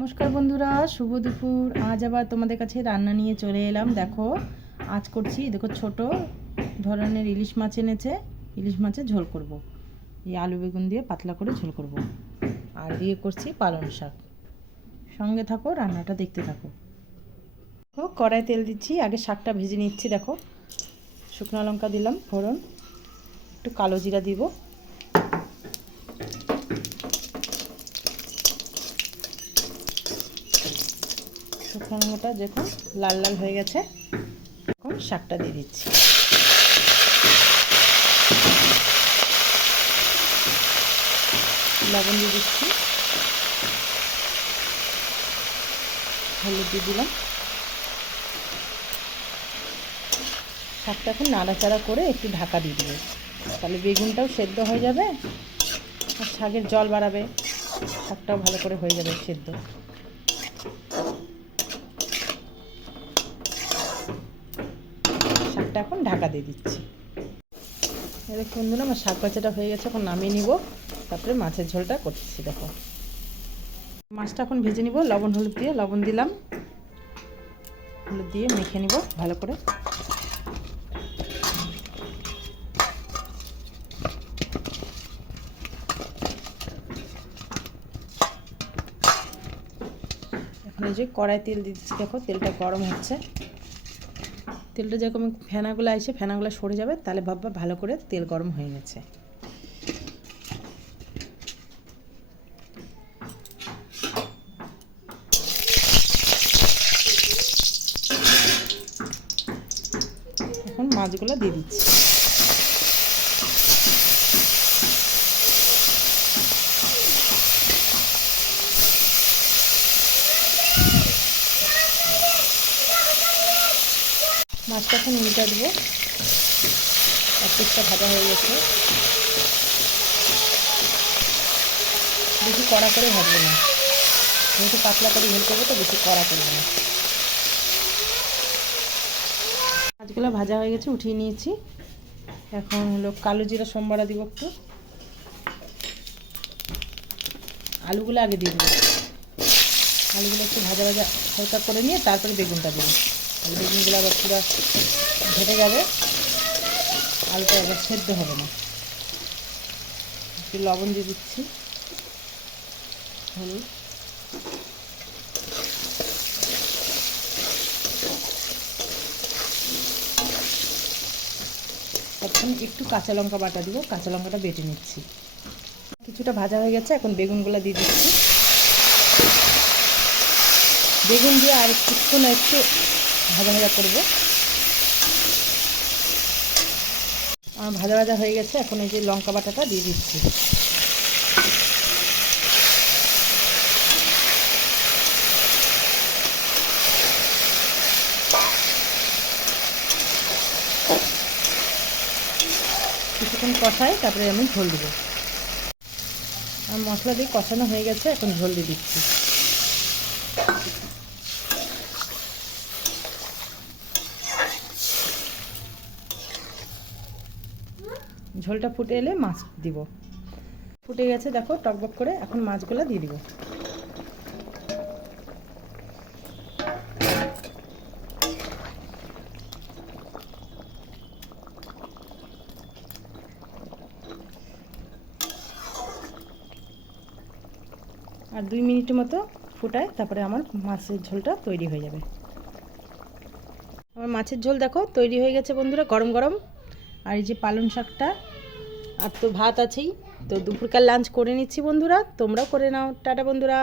নমস্কার বন্ধুরা, শুভ দুপুর। আজ আবার তোমাদের কাছে রান্না নিয়ে চলে এলাম। দেখো আজ করছি, দেখো ছোট ধরনের ইলিশ মাছ এনেছে। ইলিশ মাছের ঝোল করব। এই আলু বেগুন দিয়ে পাতলা করে ঝোল করব। আর দিয়ে করছি পালং শাক। সঙ্গে থাকো, রান্নাটা দেখতে থাকো। কড়াই তেল দিচ্ছি, আগে শাকটা ভেজে নিচ্ছি। দেখো শুকনো লঙ্কা দিলাম ফোড়ন, একটু কালো জিরা দিব। শুকনো লঙ্কাটা যখন লাল লাল হয়ে গেছে এখন শাকটা দিয়ে দিচ্ছি। লবণ দিয়ে দিচ্ছি, হলুদ দিয়ে দিলাম। শাকটা এখন নাড়াচাড়া করে একটু ঢাকা দিয়ে দেবো, তাহলে বেগুনটাও সেদ্ধ হয়ে যাবে আর শাকের জল বাড়াবে, শাকটাও ভালো করে হয়ে যাবে সেদ্ধ। শাকটা এখন ঢাকা দিয়ে দিচ্ছি। দেখুন বন্ধুরা, আমার শাক ভাজাটা হয়ে গেছে, এখন নামিয়ে নিব। তারপরে মাছের ঝোলটা করতেছি। দেখো মাছটা এখন ভেজে নিব লবণ হলুদ দিয়ে। লবণ দিলাম, হলুদ দিয়ে মেখে নিব ভালো করে। এখন এই যে কড়াই তেল দিচ্ছি। দেখো তেলটা গরম হচ্ছে। তেলটা যেরকম ফেনাগুলো আসে, ফেনাগুলো সরে যাবে, তাহলে ভাববা ভালো করে তেল গরম হয়ে গেছে। এখন মাছগুলো দিয়ে দিচ্ছি। মাছটা এখন উল্টা দেবো। এক পিসটা ভাজা হয়ে গেছে। বেশি কড়া করে ভাজবো না, যেহেতু পাতলা করে ঝোল করবো তো বেশি কড়া করবো না। মাছগুলো ভাজা হয়ে গেছে, উঠিয়ে নিয়েছি। এখন হলো কালো জিরা সম্বারা দিব একটু। আলুগুলো আগে দিয়ে দেবো। আলুগুলো একটু ভাজা ভাজা হালকা করে নিয়ে তারপরে বেগুনটা দেবো। তাহলে বেগুনগুলো আবার পুরো ঘেটে যাবে, আলুটা আবার সেদ্ধ হবে না। একটু লবণ দিয়ে দিচ্ছি, হলুদ। এখন একটু কাঁচা লঙ্কা বাটা দিব, কাঁচা লঙ্কাটা বেটে নিচ্ছি। কিছুটা ভাজা হয়ে গেছে, এখন বেগুনগুলো দিয়ে দিচ্ছি। বেগুন দিয়ে আর কিছুক্ষণ একটু ভাজা ভাজা করবো। আমার ভাজা ভাজা হয়ে গেছে, এখন এই যে লঙ্কা বাটাটা দিয়ে দিচ্ছি। কিছুক্ষণ কষাই, তারপরে আমি ঝোল দেবো। আমার মশলা দিয়ে কষানো হয়ে গেছে, এখন ঝোল দিয়ে দিচ্ছি। ঝোলটা ফুটে এলে মাছ দিব। ফুটে গেছে দেখো টকবক করে, এখন মাছগুলো দিয়ে দিব। আর 2 মিনিটের মতো ফুটায়, তারপরে আমার মাছের ঝোলটা তৈরি হয়ে যাবে। আমার মাছের ঝোল দেখো তৈরি হয়ে গেছে বন্ধুরা, গরম গরম। আর এই যে পালং শাকটা, আর তো ভাত আছেই। তো দুপুরকার লাঞ্চ করে নিচ্ছি বন্ধুরা, তোমরাও করে নাও। টাটা বন্ধুরা।